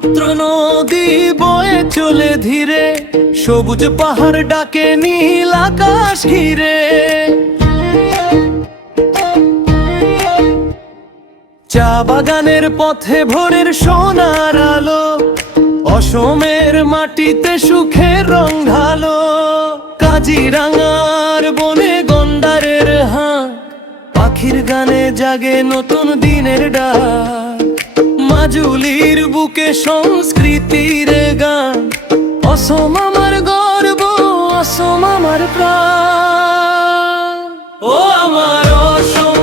ব্রহ্মপুত্র নদী বয়ে চলে ধীরে, সবুজ পাহাড় ডাকে নীল আকাশ ঘিরে। চা বাগানের পথে ভোরের সোনার আলো, অসমের মাটিতে সুখের রং ঢালো। কাজিরাঙার বনে গন্ডারের হাট, পাখির গানে জাগে নতুন দিনের ডাক। মাজুলির বুকে সংস্কৃতির গান, অসম আমার গর্ব, অসম আমার প্রাণ। ও আমার অসম,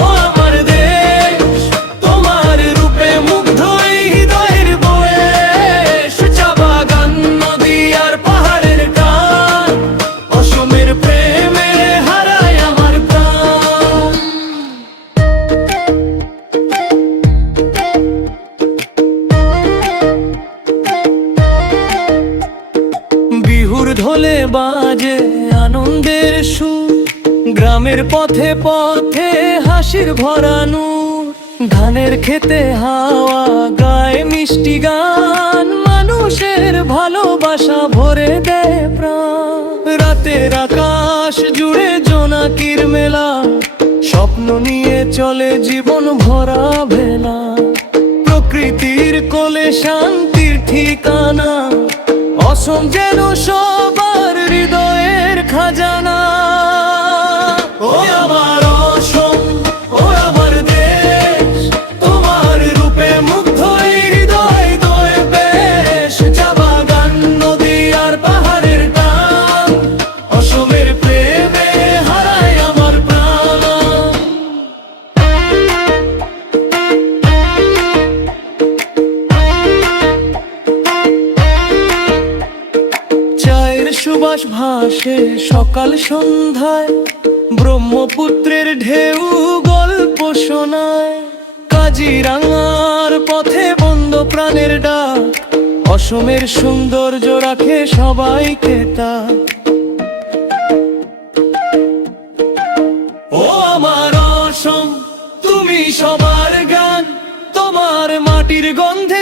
ও আমার দেশ, তোমার রূপে মুগ্ধ এই হৃদয়ের বয়েস। চা বাগান, নদী আর পাহাড়ের গান, অসমের প্রেমে হারায় আমার প্রাণ। বিহুর ঢোলে বাজে আনন্দের সুর, গ্রামের পথে পথে হাসির ভরা নূর। ধানের খেতে হাওয়া গায় মিষ্টি গান, মানুষের ভালোবাসা ভরে দেয় প্রাণ। রাতের আকাশ জুড়ে জোনাকির মেলা, স্বপ্ন নিয়ে চলে জীবন ভরা ভেলা। প্রকৃতির কোলে শান্তির ঠিকানা, অসম যেন সবার হৃদয়ের খাজানা। ও আমার অসম, ও আমার দেশ, তোমার রূপে মুগ্ধ এই হৃদয় দয়ে বেশ। চা বাগান, নদী আর পাহাড়ের গান, অসমের প্রেমে হারায় আমার প্রাণ। চায়ের সুবাস ভাসে সকাল সন্ধ্যায়, ব্রহ্মপুত্রের ঢেউ গল্প শোনায়। কাজিরাঙার পথে বন্ধ প্রাণের ডাক, অসমের সৌন্দর্য রাখে সবাইকে তাক। ও আমার অসম, তুমি সবার গান, তোমার মাটির গন্ধে